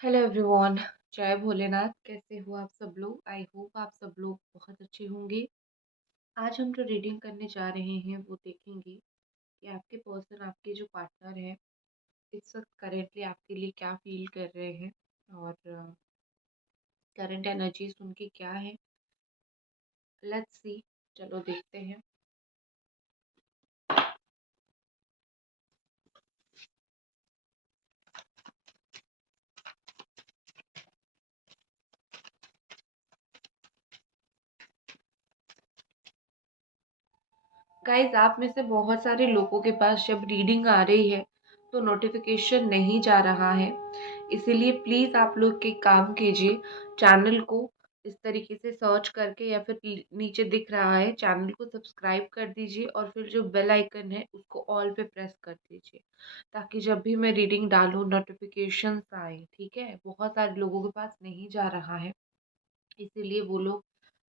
Hello everyone. जय भोलेनाथ। कैसे हो आप सब लोग? आई होप आप सब लोग बहुत अच्छे होंगे। आज हम जो रीडिंग करने जा रहे हैं वो देखेंगे कि आपके पर्सन, आपके जो पार्टनर है, इस वक्त करेंटली आपके लिए क्या फील कर रहे हैं और करंट एनर्जीज उनकी क्या है। Let's see. चलो देखते हैं। गाइज, आप में से बहुत सारे लोगों के पास जब रीडिंग आ रही है तो नोटिफिकेशन नहीं जा रहा है। इसीलिए प्लीज़ आप लोग एक काम कीजिए, चैनल को इस तरीके से सर्च करके या फिर नीचे दिख रहा है चैनल को सब्सक्राइब कर दीजिए और फिर जो बेल आइकन है उसको ऑल पे प्रेस कर दीजिए, ताकि जब भी मैं रीडिंग डालूँ नोटिफिकेशंस आए। ठीक है? बहुत सारे लोगों के पास नहीं जा रहा है, इसीलिए वो लोग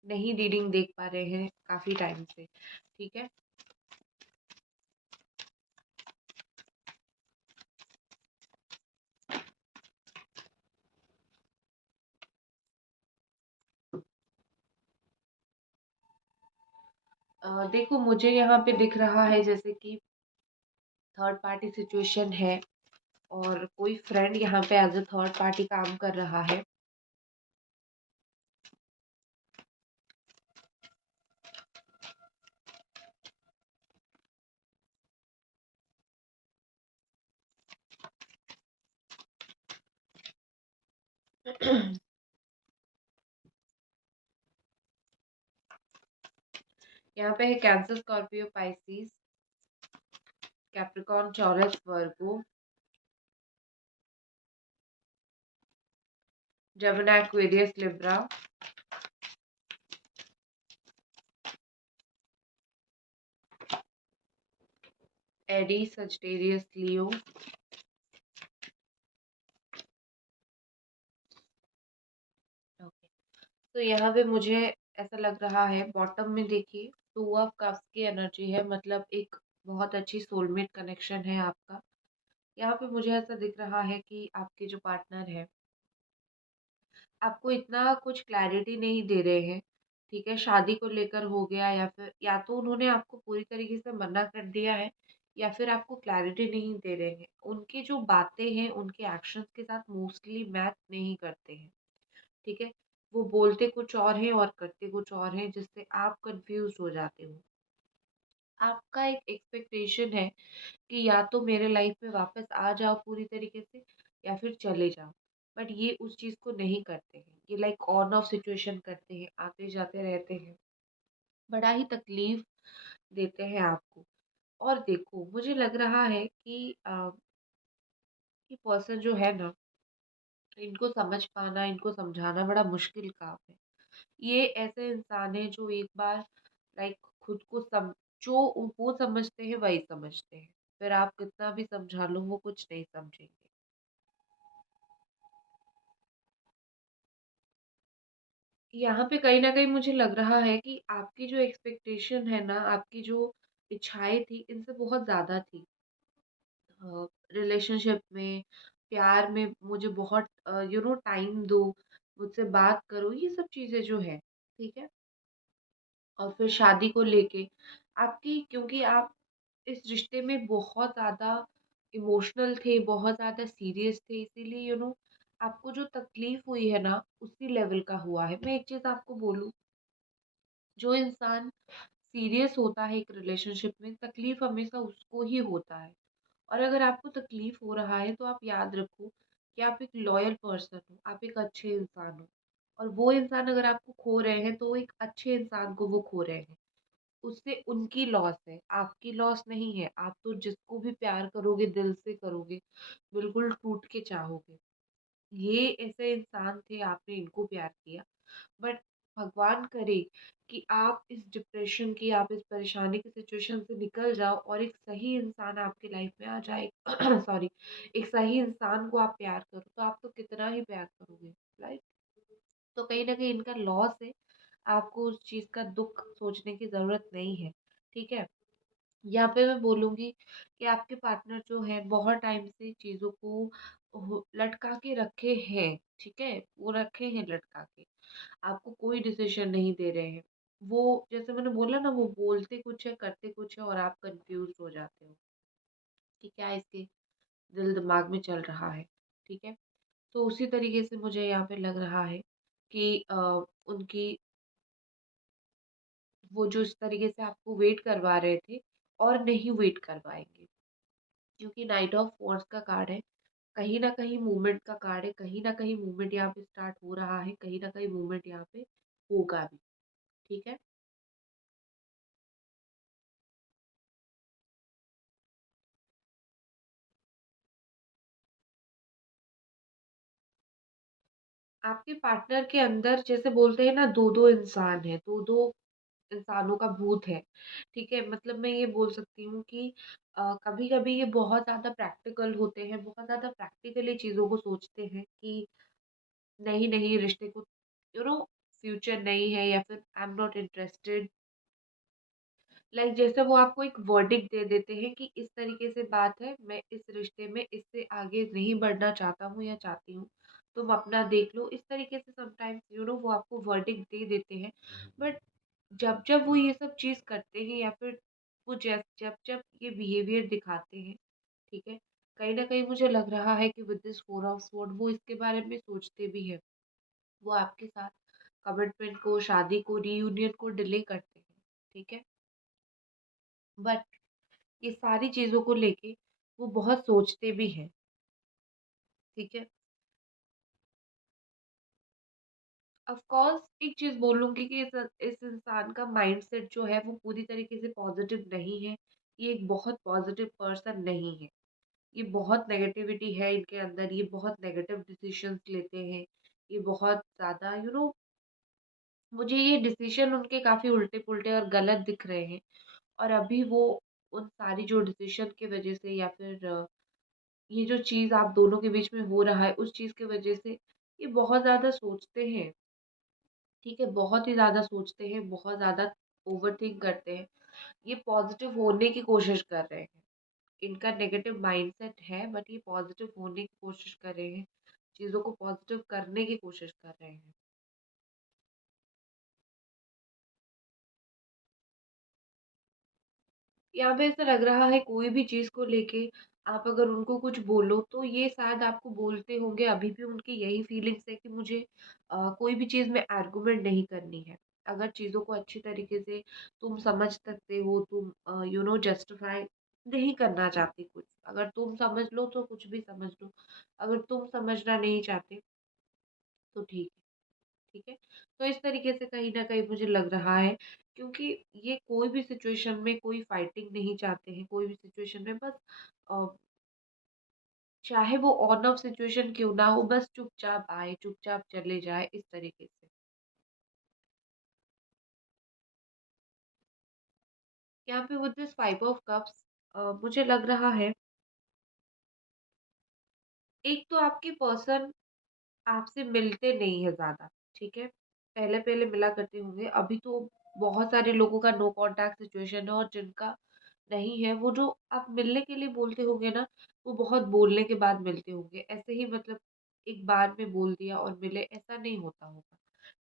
नहीं रीडिंग देख पा रहे हैं काफ़ी टाइम से। ठीक है? देखो, मुझे यहाँ पे दिख रहा है जैसे कि थर्ड पार्टी सिचुएशन है और कोई फ्रेंड यहाँ पे एज अ थर्ड पार्टी काम कर रहा है। यहाँ पे है cancer, Scorpio, Pisces, Capricorn, Taurus, Virgo, Gemini, Aquarius, Libra, Aries, Sagittarius, Leo. Okay, तो यहाँ पे मुझे ऐसा लग रहा है बॉटम में देखिए 2 ऑफ कप्स की एनर्जी है, मतलब एक बहुत अच्छी सोलमेट कनेक्शन है आपका। यहाँ पे मुझे ऐसा दिख रहा है कि आपके जो पार्टनर है आपको इतना कुछ क्लैरिटी नहीं दे रहे हैं। ठीक है? शादी को लेकर हो गया, या फिर या तो उन्होंने आपको पूरी तरीके से मना कर दिया है या फिर आपको क्लैरिटी नहीं दे रहे हैं। उनकी जो बातें हैं उनके एक्शंस के साथ मोस्टली मैच नहीं करते हैं। ठीक है? वो बोलते कुछ और हैं और करते कुछ और हैं, जिससे आप कंफ्यूज हो जाते हो। आपका एक एक्सपेक्टेशन है कि या तो मेरे लाइफ में वापस आ जाओ पूरी तरीके से या फिर चले जाओ। बट ये उस चीज़ को नहीं करते हैं। ये लाइक ऑन ऑफ सिचुएशन करते हैं, आते जाते रहते हैं, बड़ा ही तकलीफ देते हैं आपको। और देखो, मुझे लग रहा है कि ये पर्सन जो है ना, इनको समझ पाना, इनको समझाना बड़ा मुश्किल काम है। ये ऐसे इंसान है जो एक बार लाइक खुद को जो वो समझते हैं वही समझते हैं। फिर आप कितना भी समझा लो वो कुछ नहीं समझेंगे। यहाँ पे कहीं न कहीं मुझे लग रहा है कि आपकी जो एक्सपेक्टेशन है ना, आपकी जो इच्छाएँ थी, इनसे बहुत ज़्यादा थी। रिलेशनशिप में, प्यार में मुझे बहुत टाइम दो, मुझसे बात करो, ये सब चीज़ें जो है, ठीक है? और फिर शादी को लेके आपकी, क्योंकि आप इस रिश्ते में बहुत ज़्यादा इमोशनल थे, बहुत ज़्यादा सीरियस थे, इसीलिए आपको जो तकलीफ़ हुई है ना, उसी लेवल का हुआ है। मैं एक चीज़ आपको बोलूँ, जो इंसान सीरियस होता है एक रिलेशनशिप में, तकलीफ हमेशा उसको ही होता है। और अगर आपको तकलीफ हो रहा है तो आप याद रखो कि आप एक लॉयल पर्सन हो, आप एक अच्छे इंसान हो। और वो इंसान अगर आपको खो रहे हैं तो एक अच्छे इंसान को वो खो रहे हैं। उससे उनकी लॉस है, आपकी लॉस नहीं है। आप तो जिसको भी प्यार करोगे दिल से करोगे, बिल्कुल टूट के चाहोगे। ये ऐसे इंसान थे, आपने इनको प्यार किया। बट भगवान करे कि आप इस डिप्रेशन की, आप इस परेशानी की सिचुएशन से निकल जाओ और एक सही इंसान आपकी लाइफ में आ जाए। सॉरी, एक सही इंसान को आप प्यार करो तो आप तो कितना ही प्यार करोगे, राइट? तो कहीं ना कहीं इनका लॉस है, आपको उस चीज का दुख सोचने की जरूरत नहीं है। ठीक है? यहाँ पे मैं बोलूँगी कि आपके पार्टनर जो है बहुत टाइम से चीज़ों को लटका के रखे हैं, ठीक है? वो रखे हैं लटका के। आपको कोई डिसीज़न नहीं दे रहे हैं। वो जैसे मैंने बोला ना, वो बोलते कुछ है, करते कुछ है और आप कन्फ्यूज़्ड हो जाते हो कि क्या इसके दिल-दिमाग में चल रहा है, ठीक है? तो उसी तरीके से मुझे यहाँ पे लग रहा है कि उनकी वो जो इस तरीके से आपको वेट करवा रहे थे और नहीं वेट करवाएँगे। क्योंकि नाइट ऑफ वॉन्ड्स का कार्ड है, कहीं न कहीं मूवमेंट का कार्ड है, कहीं न कहीं मूवमेंट यहाँ पे स्टार्ट हो रहा है, कहीं न कहीं मूवमेंट यहाँ पे होगा भी, ठीक है? आपके पार्टनर के अंदर जैसे बोलते हैं ना, 2-2 इंसान हैं, 2-2 इंसानों का भूत है, ठीक है? मतलब मैं ये बोल सकती हूँ कि कभी-कभी ये बहुत ज़्यादा प्रैक्टिकल होते हैं, बहुत ज़्यादा प्रैक्टिकली चीज़ों को सोचते हैं कि नहीं, नहीं रिश्ते को फ्यूचर नहीं है या फिर I am not interested. Like जैसे वो आपको एक वर्डिक्ट दे देते हैं कि इस तरीके से बात है, मैं इस रिश्ते में इससे आगे नहीं बढ़ना चाहता हूँ या चाहती हूँ, तुम अपना देख लो। इस तरीके से समटाइम्स वो आपको वर्डिक्ट दे देते हैं। बट जब-जब वो ये सब चीज़ करते हैं या फिर वो जब-जब ये बिहेवियर दिखाते हैं, ठीक है? कहीं न कहीं मुझे लग रहा है कि विद दिस 4 ऑफ स्वॉर्ड वो इसके बारे में सोचते भी हैं। वो आपके साथ कमिटमेंट को, शादी को, रियूनियन को डिले करते हैं, ठीक है? बट ये सारी चीज़ों को लेके वो बहुत सोचते भी हैं, ठीक है? ऑफ़ कोर्स एक चीज़ बोलूँगी कि इस इंसान का माइंडसेट जो है वो पूरी तरीके से पॉज़िटिव नहीं है। ये एक बहुत पॉज़िटिव पर्सन नहीं है। ये बहुत नेगेटिविटी है इनके अंदर, ये बहुत नेगेटिव डिसीज़न्स लेते हैं। ये बहुत ज़्यादा मुझे ये डिसीज़न उनके काफ़ी उल्टे-पुल्टे और गलत दिख रहे हैं। और अभी वो उन सारी जो डिसीज़न की वज़ह से या फिर ये जो चीज़ आप दोनों के बीच में हो रहा है, उस चीज़ की वज़ह से ये बहुत ज़्यादा सोचते हैं, ठीक है? बहुत ही ज़्यादा सोचते हैं, बहुत ज़्यादा ओवरथिंक करते हैं। ये पॉज़िटिव होने की कोशिश कर रहे हैं। इनका नेगेटिव माइंडसेट है बट ये पॉज़िटिव होने की कोशिश कर रहे हैं, चीज़ों को पॉज़िटिव करने की कोशिश कर रहे हैं। यहाँ पे ऐसा लग रहा है कोई भी चीज़ को लेके आप अगर उनको कुछ बोलो तो ये शायद आपको बोलते होंगे, अभी भी उनकी यही फीलिंग्स है कि मुझे कोई भी चीज़ में आर्गुमेंट नहीं करनी है। अगर चीज़ों को अच्छी तरीके से तुम समझ सकते हो, तुम जस्टिफाई नहीं करना चाहते कुछ। अगर तुम समझ लो तो कुछ भी समझ लो। अगर तुम समझना नहीं चाहते तो ठीक है। ठीक है? तो इस तरीके से कहीं न कहीं मुझे लग रहा है, क्योंकि ये कोई भी सिचुएशन में कोई फाइटिंग नहीं चाहते हैं, कोई भी सिचुएशन में बस अ, चाहे वो ऑन ऑफ सिचुएशन क्यों ना हो, बस चुपचाप आए, चुपचाप चले जाए, इस तरीके से। यहाँ पे विद दिस 5 ऑफ कप्स मुझे लग रहा है, एक तो आपके पर्सन आपसे मिलते नहीं है ज़्यादा, ठीक है? पहले-पहले मिला करते होंगे, अभी तो बहुत सारे लोगों का नो कॉन्टैक्ट सिचुएशन है और जिनका नहीं है, वो जो आप मिलने के लिए बोलते होंगे ना, वो बहुत बोलने के बाद मिलते होंगे। ऐसे ही मतलब एक बार में बोल दिया और मिले, ऐसा नहीं होता होगा,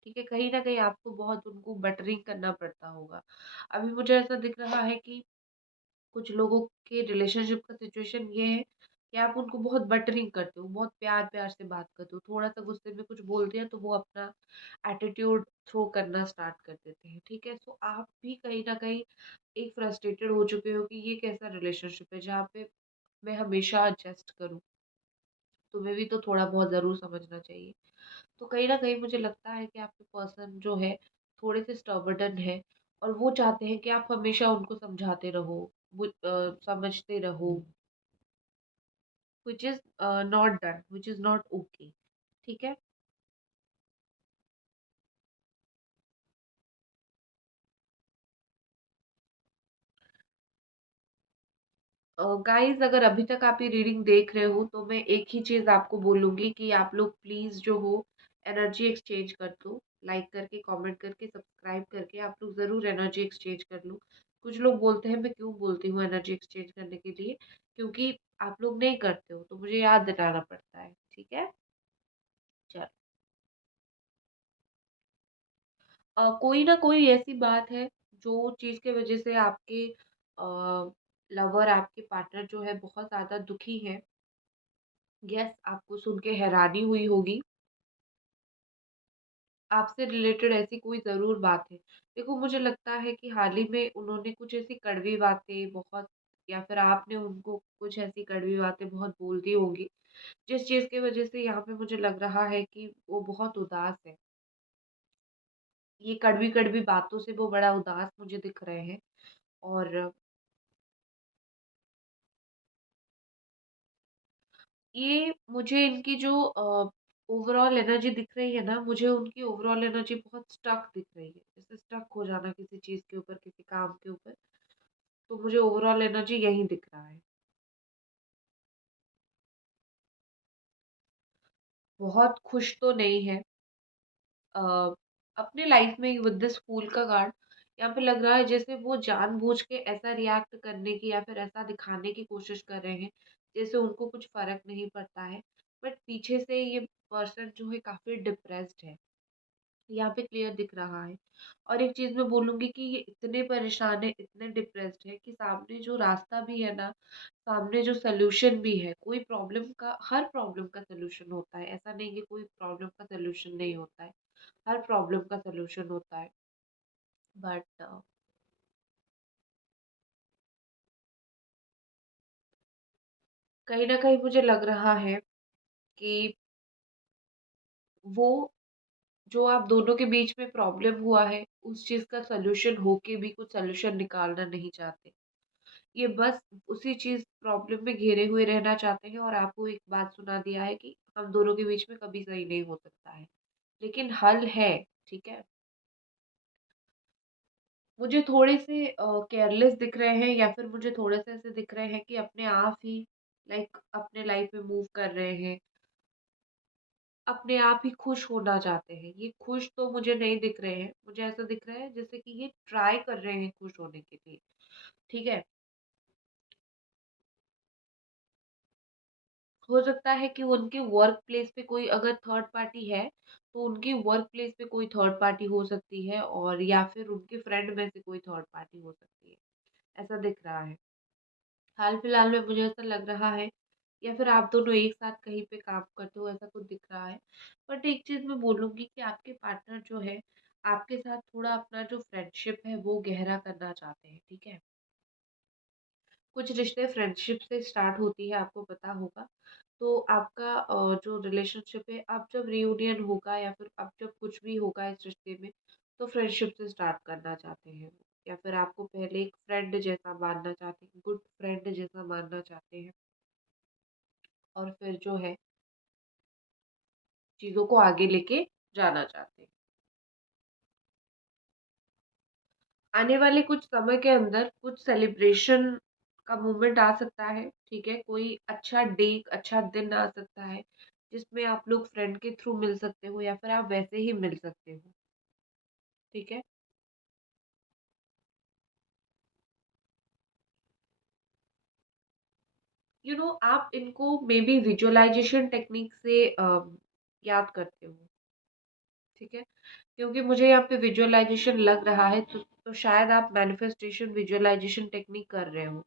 ठीक है? कहीं न कहीं आपको बहुत उनको बटरिंग करना पड़ता होगा। अभी मुझे ऐसा दिख रहा है कि कुछ लोगों के रिलेशनशिप का सिचुएशन ये है कि आप उनको बहुत बटरिंग करते हो, बहुत प्यार-प्यार से बात करते हो, थोड़ा-सा गुस्से में कुछ बोल दिया तो वो अपना एटीट्यूड थ्रो करना स्टार्ट कर देते हैं, ठीक है? सो आप भी कहीं न कहीं एक फ्रस्ट्रेटेड हो चुके हो कि ये कैसा रिलेशनशिप है जहाँ पे मैं हमेशा एडजस्ट करूँ, तुम्हें भी तो थोड़ा बहुत ज़रूर समझना चाहिए। तो कहीं न कहीं मुझे लगता है कि आपके पर्सन जो है थोड़े से स्टबर्डन है और वो चाहते हैं कि आप हमेशा उनको समझाते रहो, समझते रहो, which is not done, which is not okay, ठीक है? गाइज़ अगर अभी तक आप ये रीडिंग देख रहे हो तो मैं एक ही चीज़ आपको बोलूँगी कि आप लोग प्लीज़ जो हो एनर्जी एक्सचेंज कर लो। लाइक करके, कमेंट करके, सब्सक्राइब करके आप लोग ज़रूर एनर्जी एक्सचेंज कर लो। कुछ लोग बोलते हैं मैं क्यों बोलती हूँ एनर्जी एक्सचेंज करने के लिए? क्योंकि आप लोग नहीं करते हो तो मुझे याद दिलाना पड़ता है। ठीक है? चलो। कोई ना कोई ऐसी बात है जो चीज़ की वज़ह से आपके लवर, आपके पार्टनर जो है बहुत ज़्यादा दुखी हैं। येस, आपको सुन के हैरानी हुई होगी। आपसे रिलेटेड ऐसी कोई ज़रूर बात है। देखो, मुझे लगता है कि हाल ही में उन्होंने कुछ ऐसी कड़वी बातें बहुत, या फिर आपने उनको कुछ ऐसी कड़वी बातें बहुत बोल दी होंगी, जिस चीज़ की वज़ह से यहाँ पे मुझे लग रहा है कि वो बहुत उदास है। ये कड़वी-कड़वी बातों से वो बड़ा उदास मुझे दिख रहे हैं। और ये मुझे इनकी जो ओवरऑल एनर्जी दिख रही है ना, मुझे उनकी ओवरऑल एनर्जी बहुत स्टक दिख रही है। जैसे स्टक हो जाना किसी चीज़ के ऊपर, किसी काम के ऊपर। तो मुझे ओवरऑल एनर्जी यही दिख रहा है। बहुत खुश तो नहीं है। अ, अपने लाइफ में विद दिस फूल का कार्ड, यहाँ पे लग रहा है जैसे वो जानबूझ के ऐसा रिएक्ट करने की या फिर ऐसा दिखाने की कोशिश कर रहे हैं, जैसे उनको कुछ फ़र्क नहीं पड़ता है। बट पीछे से ये पर्सन जो है काफ़ी डिप्रेस्ड है। यहाँ पे क्लियर दिख रहा है। और एक चीज़ मैं बोलूँगी कि ये इतने परेशान है, इतने डिप्रेस्ड है कि सामने जो रास्ता भी है ना, सामने जो सॉल्यूशन भी है, कोई प्रॉब्लम का, हर प्रॉब्लम का सॉल्यूशन होता है। ऐसा नहीं कि कोई प्रॉब्लम का सॉल्यूशन नहीं होता है। हर प्रॉब्लम का सॉल्यूशन होता है। बट कहीं न कहीं मुझे लग रहा है कि वो, जो आप दोनों के बीच में प्रॉब्लम हुआ है, उस चीज़ का सॉल्यूशन होके भी कुछ सॉल्यूशन निकालना नहीं चाहते। ये बस उसी चीज़ प्रॉब्लम में घिरे हुए रहना चाहते हैं और आपको एक बात सुना दिया है कि हम दोनों के बीच में कभी सही नहीं हो सकता है। लेकिन हल है, ठीक है? मुझे थोड़े से केयरलेस दिख रहे हैं, या फिर मुझे थोड़े-से ऐसे दिख रहे हैं कि अपने आप ही लाइक अपने लाइफ में मूव कर रहे हैं, अपने आप ही खुश होना चाहते हैं। ये खुश तो मुझे नहीं दिख रहे हैं, मुझे ऐसा दिख रहा है जैसे कि ये ट्राई कर रहे हैं खुश होने के लिए, ठीक है? हो सकता है कि उनके वर्क प्लेस पे कोई अगर थर्ड पार्टी है, तो उनकी वर्क प्लेस पे कोई थर्ड पार्टी हो सकती है, और या फिर उनके फ्रेंड में से कोई थर्ड पार्टी हो सकती है। ऐसा दिख रहा है। हाल-फिलहाल में मुझे ऐसा लग रहा है, या फिर आप दोनों एक साथ कहीं पे काम करते हो, ऐसा कुछ दिख रहा है। बट एक चीज़ मैं बोलूँगी कि आपके पार्टनर जो है, आपके साथ थोड़ा अपना जो फ्रेंडशिप है वो गहरा करना चाहते हैं, ठीक है? कुछ रिश्ते फ्रेंडशिप से स्टार्ट होती है, आपको पता होगा। तो आपका जो रिलेशनशिप है, अब जब रियूनियन होगा या फिर अब जब कुछ भी होगा इस रिश्ते में, तो फ्रेंडशिप से स्टार्ट करना चाहते हैं वो। या फिर आपको पहले एक फ्रेंड जैसा मानना चाहते हैं, गुड फ्रेंड जैसा मानना चाहते हैं, और फिर जो है चीज़ों को आगे लेके जाना चाहते हैं। आने वाले कुछ समय के अंदर कुछ सेलिब्रेशन का मोमेंट आ सकता है, ठीक है? कोई अच्छा डे, अच्छा दिन आ सकता है, जिसमें आप लोग फ्रेंड के थ्रू मिल सकते हो, या फिर आप वैसे ही मिल सकते हो, ठीक है? आप इनको मे बी विजुअलाइज़ेशन टेक्निक से याद करते हो, ठीक है? क्योंकि मुझे यहाँ पे विजुअलाइज़ेशन लग रहा है, तो शायद आप मैनिफेस्टेशन विजुअलाइज़ेशन टेक्निक कर रहे हो।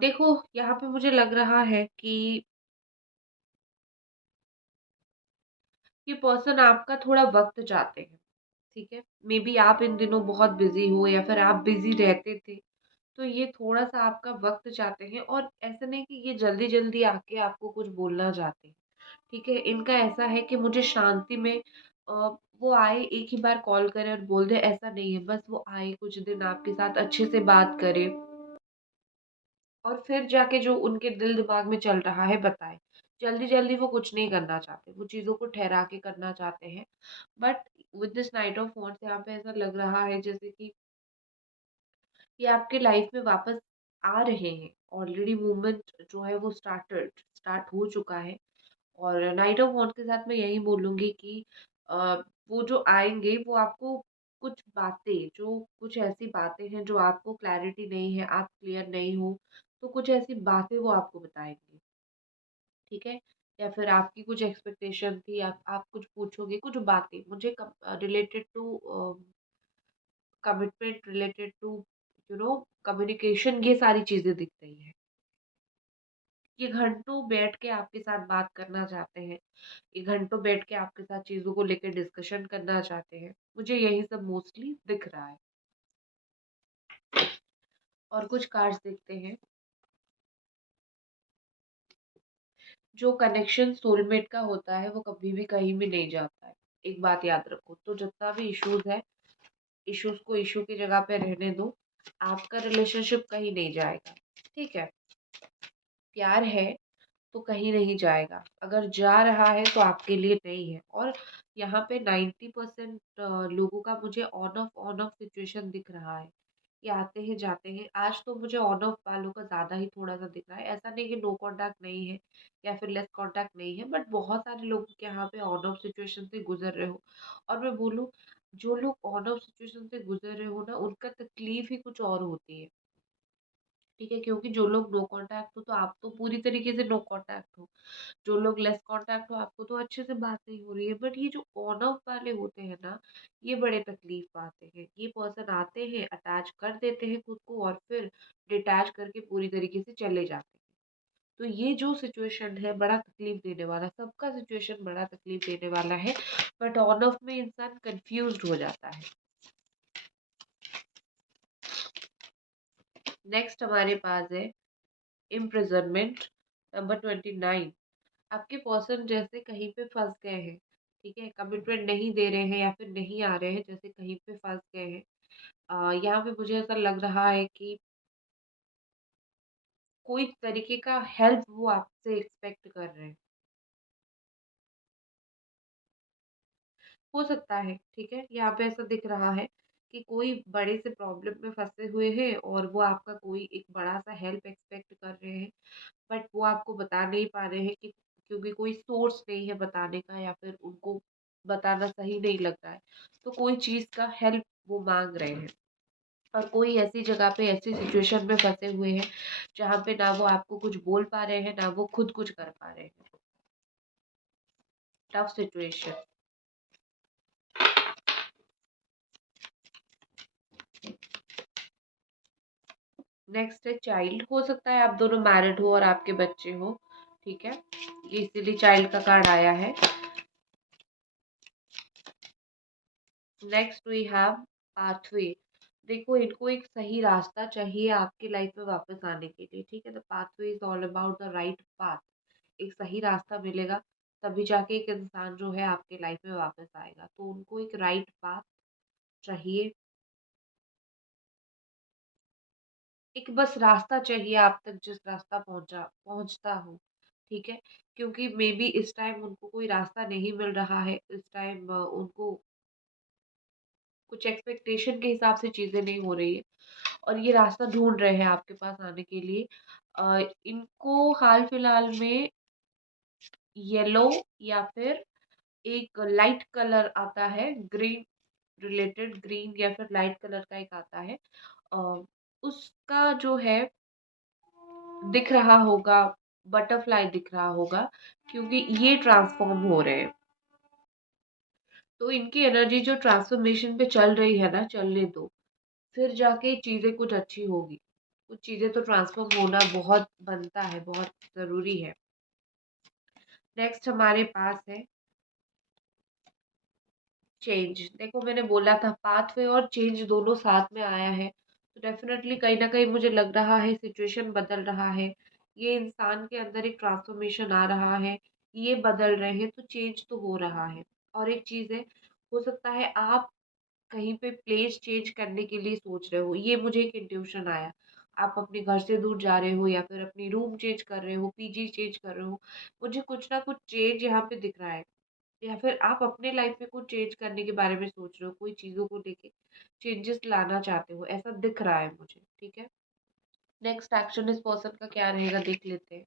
देखो, यहाँ पे मुझे लग रहा है कि ये पर्सन आपका थोड़ा वक़्त चाहते हैं, ठीक है? मेबी आप इन दिनों बहुत बिज़ी हो, या फिर आप बिज़ी रहते थे, तो ये थोड़ा-सा आपका वक़्त चाहते हैं, और ऐसा नहीं कि ये जल्दी-जल्दी आके आपको कुछ बोलना चाहते हैं, ठीक है? इनका ऐसा है कि मुझे शांति में वो आए, एक ही बार कॉल करें और बोल दें, ऐसा नहीं है। बस वो आए, कुछ दिन आपके साथ अच्छे से बात करें, और फिर जाके जो उनके दिल-दिमाग में चल रहा है बताएँ। जल्दी-जल्दी वो कुछ नहीं करना चाहते, वो चीज़ों को ठहरा के करना चाहते हैं। But with this night of wands, यहाँ पे ऐसा लग रहा है जैसे कि ये आपके लाइफ में वापस आ रहे हैं। ऑलरेडी मूवमेंट जो है वो स्टार्ट हो चुका है। और नाइट ऑफ वांड्स के साथ मैं यही बोलूँगी कि अ, वो जो आएँगे, वो आपको कुछ ऐसी बातें हैं जो आपको क्लैरिटी नहीं है, आप क्लियर नहीं हो, तो कुछ ऐसी बातें वो आपको बताएँगे। ठीक है? या फिर आपकी कुछ एक्सपेक्टेशन थी, आप कुछ पूछोगे, कुछ बातें मुझे related to commitment, related to communication, ये सारी चीज़ें दिख रही हैं। ये घंटों बैठ के आपके साथ बात करना चाहते हैं, ये घंटों बैठ के आपके साथ चीज़ों को लेकर डिस्कशन करना चाहते हैं। मुझे यही सब मोस्टली दिख रहा है। और कुछ कार्ड्स देखते हैं। जो कनेक्शन सोलमेट का होता है वो कभी भी कहीं भी नहीं जाता है। एक बात याद रखो, तो जितना भी इश्यूज है, इश्यूज को इश्यू की जगह पे रहने दो। आपका रिलेशनशिप कहीं नहीं जाएगा, ठीक है? प्यार है तो कहीं नहीं जाएगा। अगर जा रहा है तो आपके लिए नहीं है। और यहाँ पे 90% लोगों का मुझे ऑन ऑफ सिचुएशन दिख रहा है। ये आते हैं जाते हैं। आज तो मुझे ऑन ऑफ वालों का ज़्यादा ही थोड़ा-सा दिख रहा है। ऐसा नहीं कि नो कॉन्टैक्ट नहीं है या फिर लेस कॉन्टैक्ट नहीं है, बट बहुत सारे लोगों के यहाँ पे ऑन ऑफ सिचुएशन से गुज़र रहे हो। और मैं बोलूँ, जो लोग ऑन ऑफ सिचुएशन से गुज़र रहे हो ना, उनका तकलीफ़ ही कुछ और होती है। ठीक है? क्योंकि जो लोग नो कॉन्टैक्ट हो तो आप तो पूरी तरीके से नो कॉन्टैक्ट हो। जो लोग लेस कॉन्टैक्ट हो आपको तो अच्छे से बात नहीं हो रही है, बट ये जो ऑन ऑफ वाले होते हैं ना, ये बड़े तकलीफ पाते हैं। ये पर्सन आते हैं, अटैच कर देते हैं खुद को और फिर डिटैच करके पूरी तरीके से चले जाते हैं। तो ये जो सिचुएशन है बड़ा तकलीफ देने वाला, सबका सिचुएशन बड़ा तकलीफ देने वाला है। बट ऑन ऑफ में इंसान कंफ्यूज हो जाता है। नेक्स्ट हमारे पास है इम्प्रिजनमेंट नंबर 29। आपके पर्सन जैसे कहीं पे फँस गए हैं, ठीक है? कमिटमेंट नहीं दे रहे हैं या फिर नहीं आ रहे हैं, जैसे कहीं पे फँस गए हैं। यहाँ पे मुझे ऐसा लग रहा है कि कोई तरीके का हेल्प वो आपसे एक्सपेक्ट कर रहे हैं। हो सकता है, ठीक है? यहाँ पे ऐसा दिख रहा है कि कोई बड़े से प्रॉब्लम में फँसे हुए हैं और वो आपका कोई एक बड़ा-सा हेल्प एक्सपेक्ट कर रहे हैं। बट वो आपको बता नहीं पा रहे हैं कि क्योंकि कोई सोर्स नहीं है बताने का या फिर उनको बताना सही नहीं लग रहा है। तो कोई चीज़ का हेल्प वो माँग रहे हैं। और कोई ऐसी जगह पे ऐसी सिचुएशन में फँसे हुए हैं जहाँ पे ना वो आपको कुछ बोल पा रहे हैं, ना वो खुद कुछ कर पा रहे हैं। Tough situation. नेक्स्ट है चाइल्ड। हो सकता है आप दोनों मैरिड हो और आपके बच्चे हो, ठीक है? ये इसीलिए चाइल्ड का कार्ड आया है। Next we have pathway. देखो, इनको एक सही रास्ता चाहिए आपकी लाइफ में वापस आने के लिए, ठीक है? The pathway is all about the right path. एक सही रास्ता मिलेगा तभी जाके एक इंसान जो है आपके लाइफ में वापस आएगा। तो उनको एक राइट पाथ चाहिए, एक बस रास्ता चाहिए आप तक, जिस रास्ता पहुंचता हो, ठीक है? क्योंकि मे बी इस टाइम उनको कोई रास्ता नहीं मिल रहा है। इस टाइम उनको कुछ एक्सपेक्टेशन के हिसाब से चीजें नहीं हो रही है और ये रास्ता ढूंढ रहे हैं आपके पास आने के लिए। इनको हाल फिलहाल में येलो या फिर एक लाइट कलर आता है, ग्रीन रिलेटेड, ग्रीन या फिर लाइट कलर का एक आता है। अ, उसका जो है दिख रहा होगा, बटरफ्लाई दिख रहा होगा, क्योंकि ये ट्रांसफॉर्म हो रहे हैं। तो इनकी एनर्जी जो ट्रांसफॉर्मेशन पे चल रही है ना, चलने दो, फिर जाके चीज़ें कुछ अच्छी होगी। कुछ चीज़ें तो ट्रांसफॉर्म होना बहुत बनता है, बहुत ज़रूरी है। नेक्स्ट हमारे पास है चेंज। देखो, मैंने बोला था पाथवे और चेंज दोनों साथ में आया है, तो डेफिनेटली कहीं न कहीं मुझे लग रहा है सिचुएशन बदल रहा है। ये इंसान के अंदर एक ट्रांसफॉर्मेशन आ रहा है, ये बदल रहे हैं तो चेंज तो हो रहा है। और एक चीज़ है, हो सकता है आप कहीं पे प्लेस चेंज करने के लिए सोच रहे हो, ये मुझे एक इंट्यूशन आया। आप अपने घर से दूर जा रहे हो या फिर अपनी रूम चेंज कर रहे हो, पीजी चेंज कर रहे हो। मुझे कुछ ना कुछ चेंज यहाँ पे दिख रहा है। या फिर आप अपने लाइफ में कुछ चेंज करने के बारे में सोच रहे हो, कोई चीज़ों को लेके चेंजेस लाना चाहते हो, ऐसा दिख रहा है मुझे, ठीक है? नेक्स्ट एक्शन इस पर्सन का क्या रहेगा देख लेते हैं।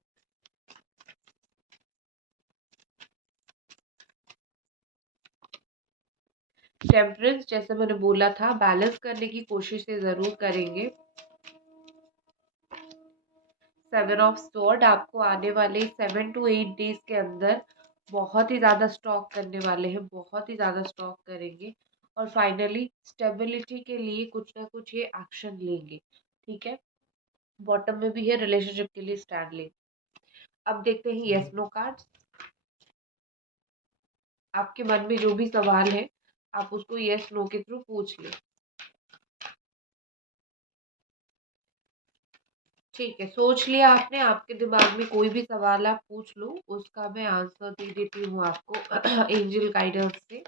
टेम्परेंस, जैसे मैंने बोला था, बैलेंस करने की कोशिश से ज़रूर करेंगे। 7 ऑफ स्वॉर्ड आपको आने वाले 7 to 8 डेज के अंदर बहुत ही ज़्यादा स्टॉक करने वाले हैं, बहुत ही ज़्यादा स्टॉक करेंगे और फाइनली स्टेबिलिटी के लिए कुछ ना कुछ ये एक्शन लेंगे। ठीक है, बॉटम में भी है, रिलेशनशिप के लिए स्टैंड लेंगे। अब देखते हैं येस नो कार्ड्स। आपके मन में जो भी सवाल है आप उसको येस नो के थ्रू पूछ ले। ठीक है, सोच लिया आपने, आपके दिमाग में कोई भी सवाल आप पूछ लो, उसका मैं आंसर दे देती हूँ आपको एंजल गाइडेंस से।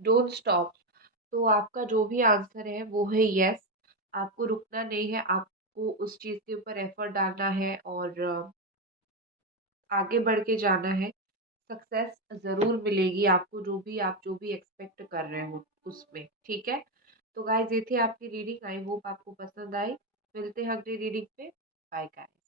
Don't stop. तो आपका जो भी आंसर है वो है यस। आपको रुकना नहीं है, आपको उस चीज़ के ऊपर एफर्ट डालना है और आगे बढ़ के जाना है। सक्सेस ज़रूर मिलेगी आपको, जो भी एक्सपेक्ट कर रहे हो उसमें। ठीक है, तो गाइस ये थी आपकी रीडिंग। आई होप आपको पसंद आई। मिलते हैं अगली रीडिंग पे। Bye guys.